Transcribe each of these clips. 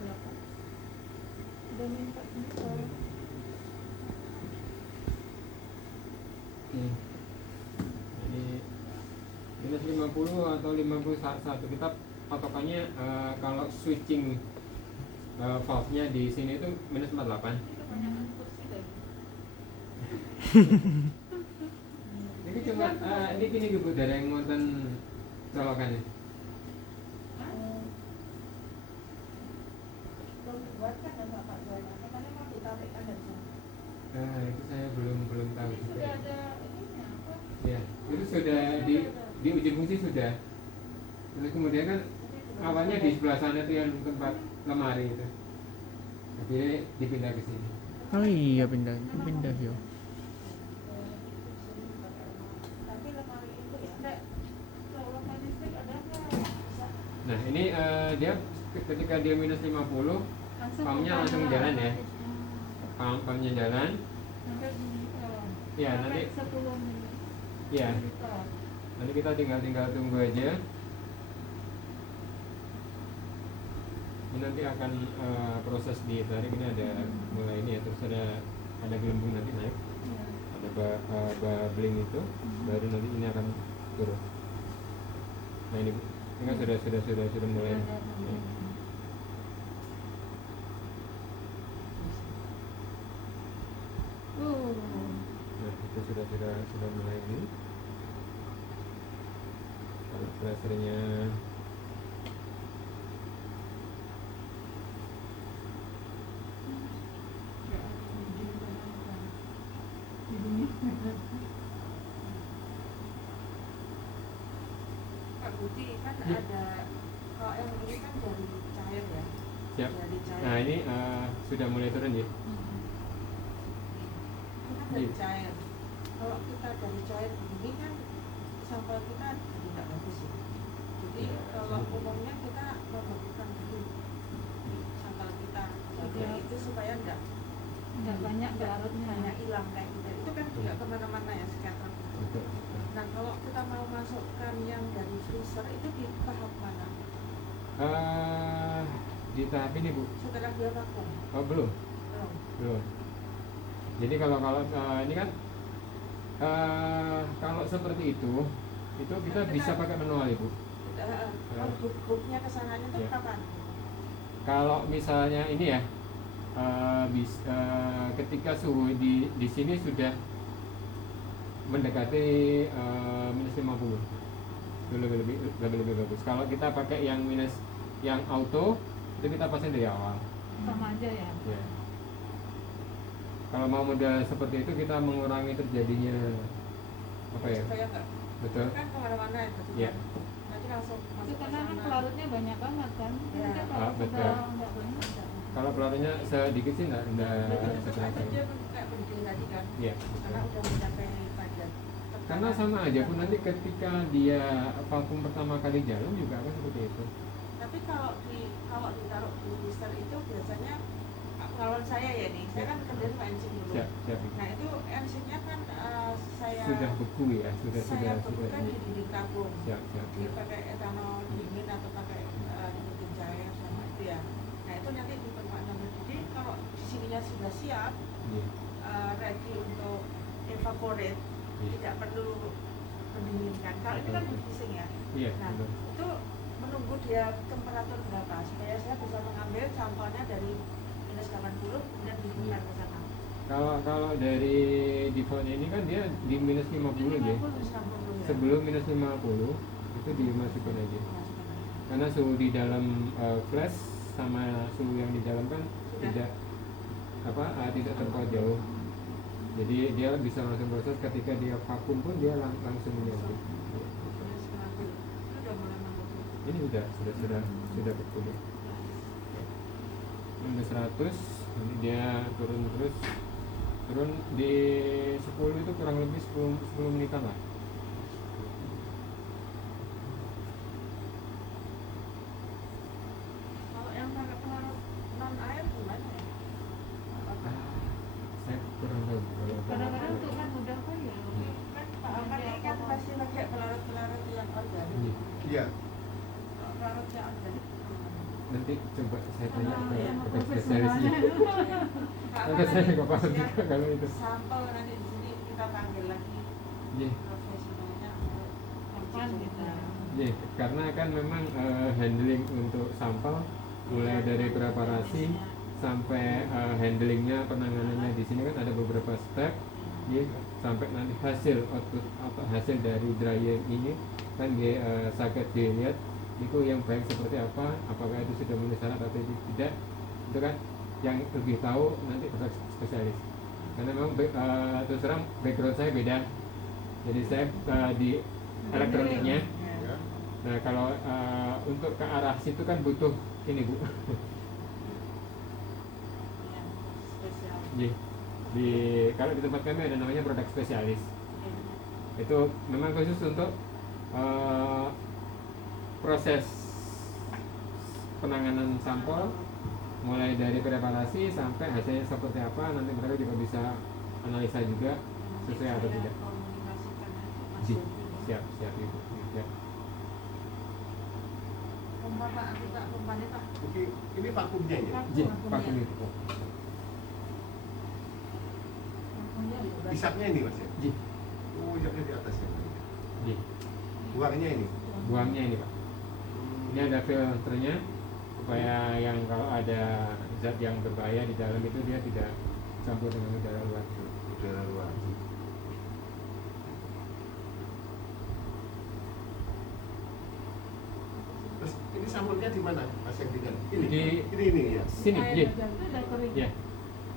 berapa? Udah minta ini soalnya. Jadi minus 50 atau 51 kita patokannya kalau switching valve-nya di sini itu minus 48. Ini kebanyakan kursi deh. Ini cuma ini gini Bu dari yang ngonten colokannya. Belum dibuatkan ya Pak Joana, katanya mau ditarikkan dari sana. Itu saya belum tahu. Ini sudah ada ininya apa? Ya, itu sudah di uji fungsi sudah. Terus kemudian kan awalnya di sebelah sana tuh yang tempat lemari itu. Akhirnya dipindah ke sini. Oh iya, pindah yo. Tapi lemari itu ya. Enggak. Colokan listrik ada nggak? Bisa. Nah, ini dia ketika dia minus 50, pumpnya langsung jalan ya. Pumpnya jalan. Sampai gini. Ya, nanti 10 menit. ya. Nanti kita tinggal tunggu aja. Ini nanti akan proses ditarik, ini ada mulai ini ya, terus ada gelembung nanti naik, ada bubbling itu, baru nanti ini akan turun. Nah ini kan sudah mulai. Ya. Nah itu sudah mulai ini. Kalau pressernya Pak Budi kan ada, kalau yang ini kan dari cair ya. siap. Dari cair. Nah ini sudah mulai turun ya. Ini kan dari cair. Kalau kita dari cair begini kan sampel kita jadi tidak bagus ya. Jadi kalau umumnya kita membutuhkan dulu sampel kita bagian itu supaya enggak banyak larutnya, banyak hilang kayak gitu. Itu kan juga kemana-mana ya scatter. Betul. Nah kalau kita mau masukkan yang dari freezer itu di tahap mana? Di tahap ini Bu. Setelah dia vakum? Oh belum. Belum. Jadi kalau ini kan kalau seperti itu kita bisa pakai manual Ibu. Buknya kesananya tuh Ya. kapan? Kalau misalnya ini ya, ketika suhu di sini sudah mendekati minus 50, itu lebih bagus. Kalau kita pakai yang auto, itu kita pasang dari awal. Sama aja ya. Ya. Kalau mau model seperti itu kita mengurangi terjadinya apa ya? Supaya enggak. Betul. Kan kemana-mana ya betul. Ya. Nanti langsung masuk Itu ke karena kan sana. pelarutnya banyak banget kan. Ya. Jadi kalau Betul. sudah nggak banyak. Kalau pelarutnya sedikit sih enggak Terus seberapa. aja dia kayak berdiri tadi kan. Iya. Karena udah mencapai pajak. Karena sama aja pun nanti ketika dia vakum pertama kali jalan juga akan seperti itu. Tapi kalau ditaruh di freezer itu biasanya pengalaman saya ya nih, saya kan kerjaan Pak Ensin dulu. Siap. Nah itu ensinnya kan saya Sudah beku ya, saya bekukan di dinding tabung. Siap. Jadi pakai etanol dingin atau pakai nikotin cair sama itu ya. Nah itu nanti di permukaan sama. Jadi kalau di sininya sudah siap, Iya. ready untuk evaporate, Iya. tidak perlu mendinginkan. Kalau ini kan bising ya. Iya, Nah betul. itu menunggu dia temperatur berapa supaya saya bisa mengambil sampelnya dari minus 80 kemudian dihubungkan ke sana. Kalau dari defaultnya ini kan dia di minus 50 ya. Minus 60 ya. Sebelum minus 50 itu dimasukkan aja. Masukkan aja. Karena suhu di dalam flash sama suhu yang di dalam kan Sudah. tidak terpaut jauh. Jadi dia bisa langsung proses ketika dia vakum pun dia langsung menyatu. Minus 90. Itu udah mulai mampu. Ini sudah betul. Minus 100 nanti dia turun di 10 itu kurang lebih 10 menitan lah. Kalau yang pakai pelarut non air gimana ya? Saya kurang tahu kalau Kadang-kadang tuh kan udah kan ya. Kan Pak Ahmad ini kan pasti pakai pelarut yang organik. Iya. Kalau pelarutnya organik gimana? nanti coba saya tanya Oh, ke iya, produk profesionalnya. spesialisnya. Karena saya nggak paham Ya, juga kalau itu. sampel nanti di sini kita panggil lagi Iya. profesionalnya untuk Kapan gitu ya? Iya, karena kan memang handling untuk sampel mulai dari preparasi sampai handlingnya, penanganannya di sini kan ada beberapa step, ya, sampai nanti hasil output atau hasil dari drying ini kan sakit dilihat itu yang baik seperti apa, apakah itu sudah memenuhi syarat atau tidak, itu kan yang lebih tahu nanti produk spesialis. Karena memang terus terang background saya beda, jadi saya di elektroniknya. Ya. Nah kalau untuk ke arah situ kan butuh ini Bu. spesial. Di kalau di tempat kami ada namanya produk spesialis. Itu memang khusus untuk proses penanganan sampel mulai dari preparasi sampai hasilnya seperti apa, nanti mereka juga bisa analisa juga sesuai atau tidak. Komunikasikan aja, Mas Ji, Yogi. siap Ibu. Ya. Pompa Pak, aku tak pompanya Pak. Ini vakumnya ya. Ji, vakum itu. Vakumnya juga. Isapnya ini Mas ya. Ji, Oh, isapnya di atasnya. ji. Buangnya ini. Buangnya ini Pak. Ini ada filternya supaya yang kalau ada zat yang berbahaya di dalam itu dia tidak campur dengan udara luar. Udara luar. Terus ini sampelnya di mana Mas yang tinggal? Ini ya. Sini, Air ji. aja. Udah kering. Ya.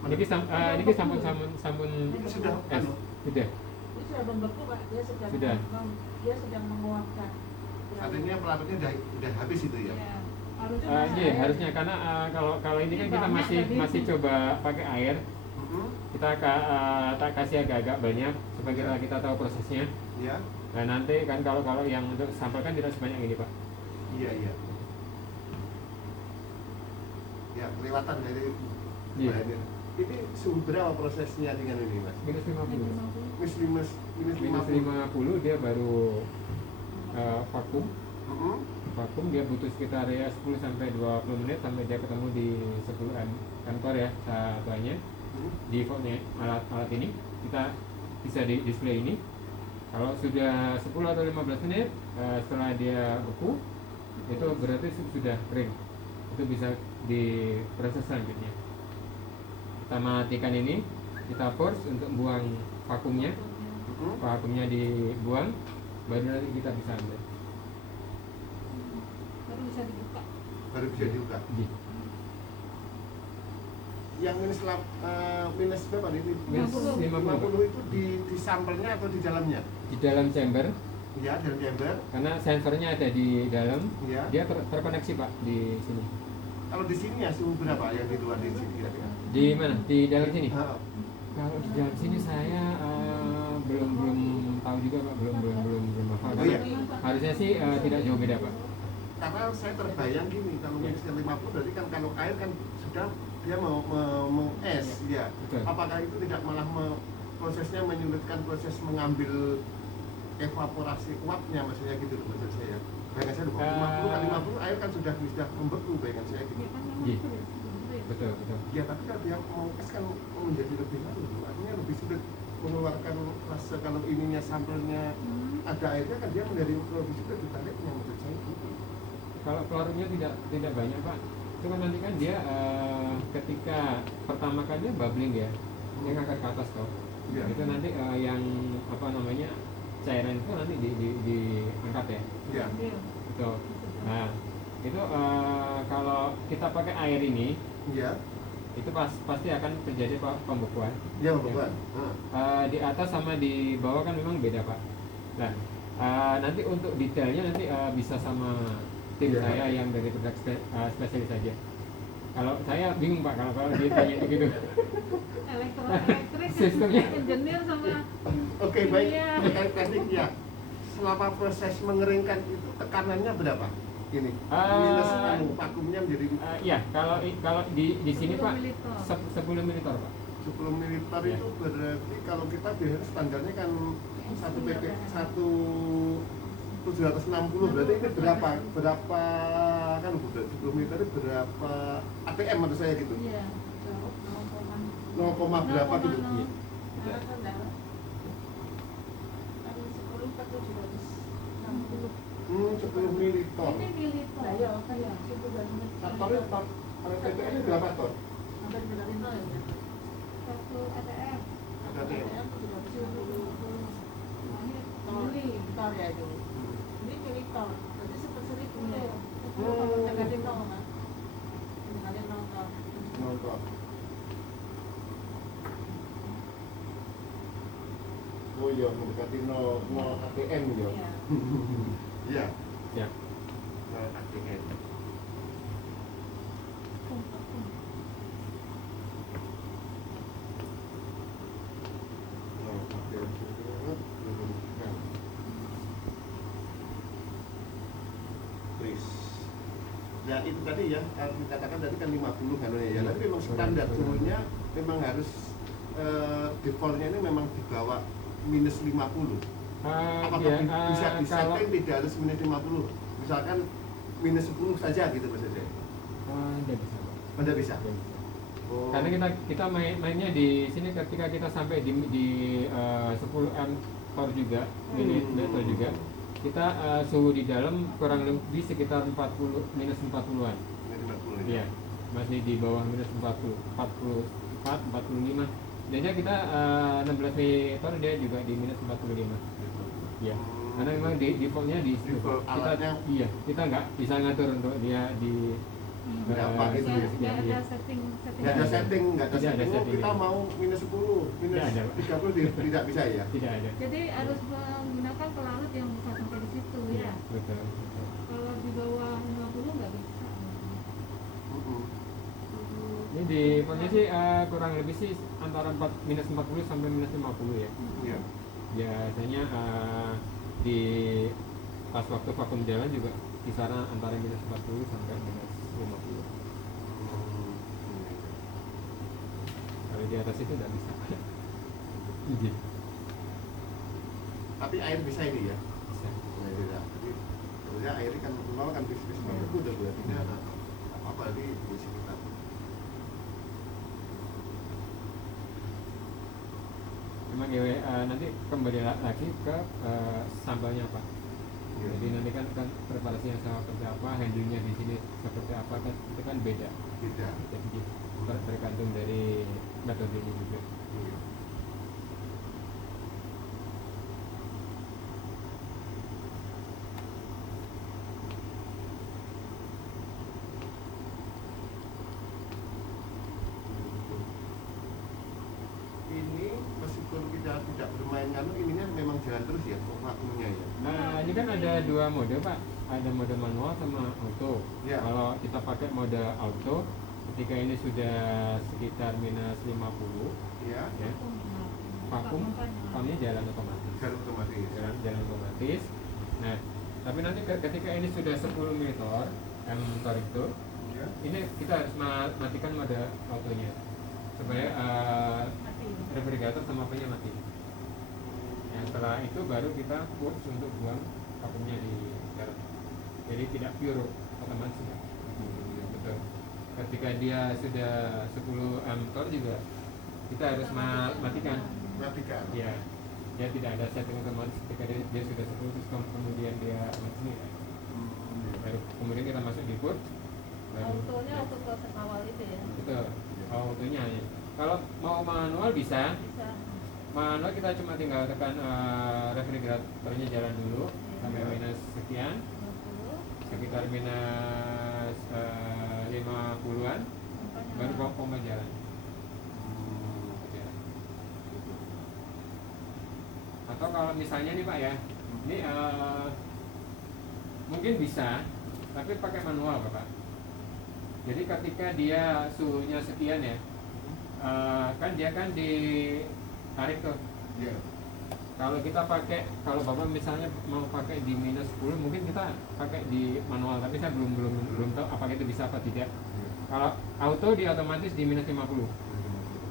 Niki sampun Ini sudah es. Sudah. Itu sudah membeku Pak, dia sedang Sudah. dia sedang menguapkan. artinya pelarutnya udah habis itu ya. Ya, harusnya Iya, harusnya karena kalau ini kan kita masih coba pakai air. Mm-mm. Kita tak kasih agak-agak banyak supaya kita tahu prosesnya. Ya. Nah, nanti kan kalau yang untuk sampel kan tidak sebanyak ini, Pak. Iya. Ya, kelewatan dari Iya. bahannya. Ini suhu berapa prosesnya dengan ini Mas? Minus 50. Minus Minus 50. 50 dia baru vakum. Mm-mm. Vakum dia butuh sekitar ya 10 sampai 20 menit sampai dia ketemu di 10 kantor ya satuannya. Di defaultnya alat ini kita bisa di display ini. Kalau sudah 10 atau 15 menit setelah dia beku itu berarti sudah kering. Itu bisa diproses selanjutnya. Kita matikan ini, kita force untuk buang vakumnya. Mm-mm. Vakumnya dibuang, baru nanti kita bisa ambil. baru bisa dibuka. Baru bisa dibuka. Di Yang minus berapa nih? minus 50 itu di sampelnya atau di dalamnya? di dalam chamber, Ya, dalam chamber. karena sensornya ada di dalam, Ya. dia terkoneksi Pak di sini. Kalau di sini ya suhu berapa yang di luar di sini kira-kira? Di mana? Di dalam sini. Ah, Kalau di dalam sini saya belum tahu juga Pak, belum hafal. Oh, iya. Harusnya sih tidak jauh beda Pak. Karena saya terbayang gini, kalau Ya. minusnya 50 berarti kan kalau air kan sudah dia mau es ya. Betul. Apakah itu tidak malah prosesnya menyulitkan proses mengambil evaporasi uapnya, maksudnya gitu loh maksud saya. Bayangan saya 50 kali 50 air kan sudah membeku, bayangan saya gitu. Ya kan Iya. memang sulit. Betul. Ya tapi kalau dia mau es kan menjadi lebih lama, artinya lebih sulit mengeluarkan rasa. Kalau ininya sampelnya ada airnya kan dia menjadi lebih sulit ditariknya, menurut saya gitu. Kalau pelarutnya tidak banyak Pak. Itu kan nanti kan dia ketika pertama kali dia bubbling ya, dia ngangkat ke atas toh. Iya. Itu nanti yang apa namanya cairan itu nanti diangkat ya. Ya. Iya. Gitu. Nah itu kalau kita pakai air ini Iya. itu pasti akan terjadi pembekuan. Ya, Bapak. Di atas sama di bawah kan memang beda Pak. Nah nanti untuk detailnya nanti bisa sama tim Iya. saya yang dari produk spesialis saja. Kalau saya bingung Pak kalau dia tanya begitu. Elektrik, Sistemnya. engineer sama Oke, baik. Iya. Terkait tekniknya, selama proses mengeringkan itu tekanannya berapa? Ini minus vakumnya menjadi Ya kalau di sini 10 Pak mililiter. 10 mililiter Pak. 10 mililiter Ya. itu berarti kalau kita biasanya standarnya kan 1 pp 1 760 berarti ini berapa kan udah 10 meter berapa ATM atau saya gitu? Iya. 0, berapa gitu? Iya. Nah, kan dalam kali 10 per 760. 10 militon. Ini militer. Nah, iya, kan ya, itu udah Kalau TPN ini berapa ton? sampai dari nol ya. Satu ATM. ATM. Mili. Tor ya itu. Ini militor. Berarti 10.000 Iya. tuh. 10 kalau kali nol kan. Kali nol tor. 0 ton. Oh iya, mendekati 0 ATM ya. Iya. Iya. Ya. 0 ATM. Ya itu tadi ya, dikatakan tadi kan 50 kan ya, tapi memang standar suhunya memang harus defaultnya ini memang di bawah minus 50. Apakah Ya, bisa kalau disetting tidak harus minus 50? Misalkan minus 10 saja gitu maksud saya. nggak bisa, Pak. Tidak bisa. Nggak bisa. Oh. Karena kita mainnya di sini ketika kita sampai di 10 ampere juga, milimeter juga, kita suhu di dalam kurang lebih sekitar 40 minus 40-an. Minus 50 Iya, masih di bawah minus 40, 44, 45. Dan kita 16 meter dia juga di minus 45. Iya. Karena memang defaultnya di situ. Default Kita alatnya. iya, kita nggak bisa ngatur untuk dia di Berapa gitu ya? Nggak ada setting. Nggak ada setting, nggak ada Tidak ada setting. Oh, setting, kita ya. mau minus 10, minus Tidak ada, Pak. 30 tidak bisa ya? tidak ada. Jadi harus menggunakan pelarut yang bisa sampai di situ Iya, ya. betul. Betul. Kalau di bawah 50 nggak bisa. Ini di pokoknya sih kurang lebih sih antara minus 40 sampai minus 50 ya. Iya. Biasanya di pas waktu vakum jalan juga kisaran antara minus 40 sampai minus 50. Kalau di atas itu nggak bisa. Iya. Tapi air bisa ini ya? Bisa. Nah, tidak. Jadi sebenarnya air kan nol kan bis-bis itu udah berarti tidak ada apa-apa di sekitar. Memang ya, nanti kembali lagi ke sambalnya Pak. Iya. Jadi nanti kan preparasinya seperti apa, handlingnya di sini seperti apa kan itu kan beda. Tidak. Jadi tergantung dari metodenya juga. Iya. Ini meskipun kita tidak bermain nganu, ininya memang jalan terus ya vakumnya ya. Nah, ini kan ada dua mode Pak, ada mode manual sama auto. Ya. Kalau kita pakai mode auto, ketika ini sudah sekitar minus 50, Ya. ya, vakum, vakumnya jalan otomatis. Jalan otomatis. Jalan otomatis. Nah, tapi nanti ketika ini sudah 10 meter, motor itu, Ya. ini kita harus matikan mode autonya supaya refrigerator sama apanya mati. Ya, setelah itu baru kita push untuk buang vakumnya di dalam. Jadi tidak pure otomatis ya. Betul. Ketika dia sudah 10 ampere juga kita harus matikan. Matikan. Ya, dia tidak ada setting otomatis ketika dia sudah 10 terus kemudian dia mati. Baru kemudian kita masuk di push. Autonya auto proses awal itu ya. Betul. Autonya ya. Kalau mau manual bisa. Bisa. Manual kita cuma tinggal tekan refrigeratornya jalan dulu sampai minus sekian, 50. sekitar minus 50-an, baru pompa jalan. Ya. Atau kalau misalnya nih Pak ya, ini mungkin bisa, tapi pakai manual Pak. Jadi ketika dia suhunya sekian ya, kan dia kan ditarik tuh. Ya. Kalau kita pakai, kalau Bapak misalnya mau pakai di minus 10, mungkin kita pakai di manual, tapi saya belum tahu apakah itu bisa apa tidak. Kalau auto di otomatis di minus 50.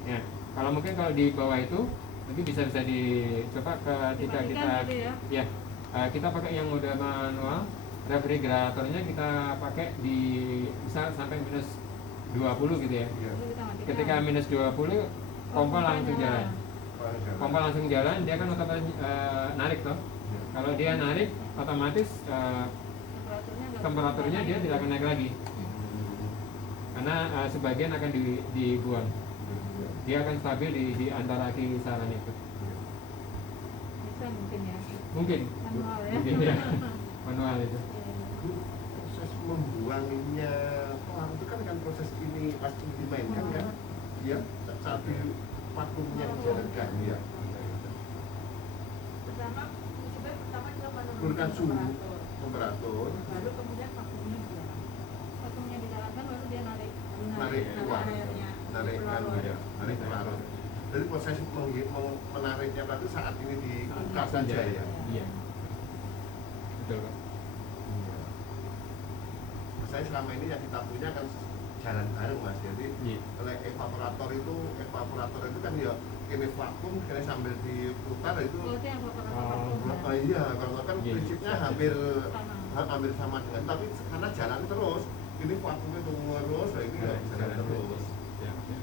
Ya, kalau mungkin kalau di bawah itu nanti bisa dicoba ketika kita Dibandingkan gitu ya. ya kita pakai yang mode manual, refrigeratornya kita pakai di misal sampai minus 20 gitu ya. Iya. Lalu kita matikan. Ketika minus 20 pompa langsung jalan. Pompa langsung jalan, dia kan otomatis narik toh. Iya. Kalau dia narik, otomatis temperaturnya dia tidak akan naik lagi, karena sebagian akan dibuang. Dia akan stabil di antara kisaran itu. Bisa mungkin ya. Mungkin, Manual ya. mungkin ya, manual itu. Proses membuangnya itu kan proses ini pasti dimainkan kan, ya saat di vakumnya dijalankan ya. Pertama, sebenarnya pertama kita Menurunkan suhu temperatur, baru kemudian vakumnya dijalankan. Vakumnya dijalankan baru dia narik. narik uang, airnya. narik ya, narik pelarut. Jadi proses menariknya berarti saat ini dibuka saja ya. Iya, betul Pak. Saya selama ini yang kita punya kan jalan bareng mas, jadi Iya. oleh evaporator itu kan ya ini vakum, kira sambil diputar itu. Oh, itu yang vakum. Oh iya, kalau kan Iya, prinsipnya iya. hampir sama dengan, tapi karena jalan terus, ini vakumnya terus, nah ini nggak bisa jalan terus. Ya, ya.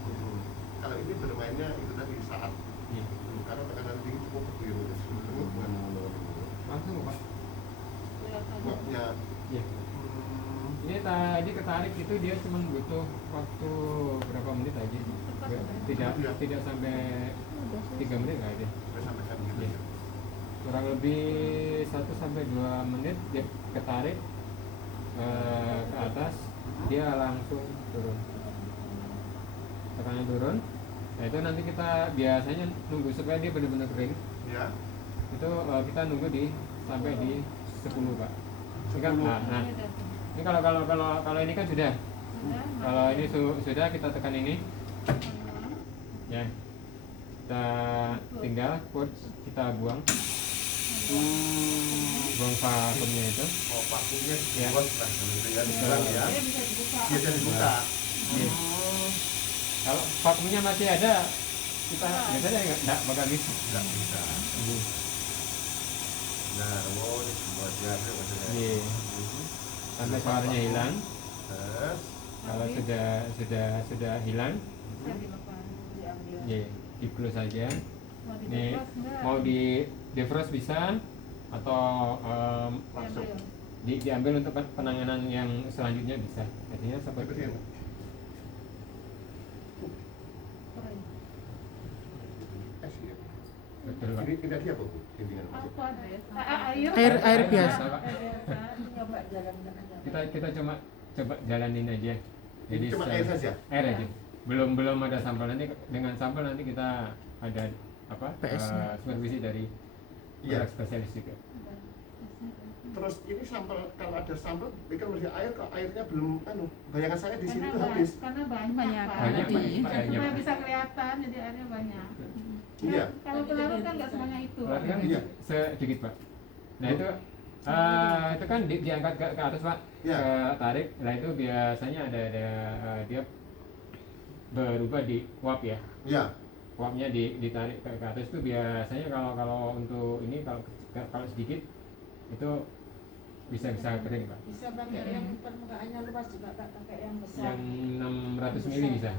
Kalau ini bermainnya itu tadi saat Iya. karena tekanan tinggi cukup biru, bukan Langsung Pak. uapnya. Iya. Ini tadi ketarik itu dia cuma butuh waktu berapa menit aja. Tidak sampai 3 menit nggak ada. Sampai kan gitu. Iya. Kurang lebih 1 sampai 2 menit dia ketarik ke atas, dia langsung turun. Tekanan turun. Nah itu nanti kita biasanya nunggu supaya dia benar-benar kering. Ya. Itu kita nunggu sampai di 10 Pak. Ini kan, nah ini kalau ini kan sudah. Kalau ini sudah, kita tekan ini. Ya. Kita tinggal kita buang. Buang vakumnya itu. Oh, vakumnya Ya. dibuat lah, dengan buang ya. Dia bisa dibuka. Biasa dibuka. Iya. Kalau vakumnya masih ada, kita biasanya nggak bakal bisa. Nggak bisa. Nah, ini semua jadi maksudnya. Iya. Sampai suaranya hilang. Terus, Kalau sudah hilang, Bisa dilepas. Diambil. ya di close saja. Mau di Ini defrost enggak? mau di defrost bisa, atau langsung. diambil untuk penanganan yang selanjutnya bisa. Artinya seperti Seperti itu. itu. Ya. Betul, Pak. Ini tadi apa bu? Bimbingan mas? Apa deh? Air. Air biasa. Pak. Nyoba jalan-jalan aja. Kita coba jalanin aja. Ini cuma air saja? Air aja. Belum ada sampel, nanti dengan sampel nanti kita ada apa? PS-nya. Supervisi dari Iya. spesialis juga. Terus ini sampel, kalau ada sampel, ini kan masih air, kalau airnya belum, bayangan saya di sini tuh Karena habis. karena banyak Pak. Banyak, Pak. Pak, airnya, Supaya Pak. bisa kelihatan, jadi airnya banyak. Iya. Kalau pelarut kan nggak semuanya itu. Berarti kan Iya. sedikit Pak. Nah itu kan diangkat ke atas Pak, Iya. ke tarik. Nah itu biasanya ada dia berubah di uap ya. Iya. Uapnya ditarik ke atas itu biasanya kalau untuk ini kalau sedikit itu bisa kering Pak. Bisa pakai yang permukaannya luas juga, Pak, pakai yang besar. Yang 600 mili bisa.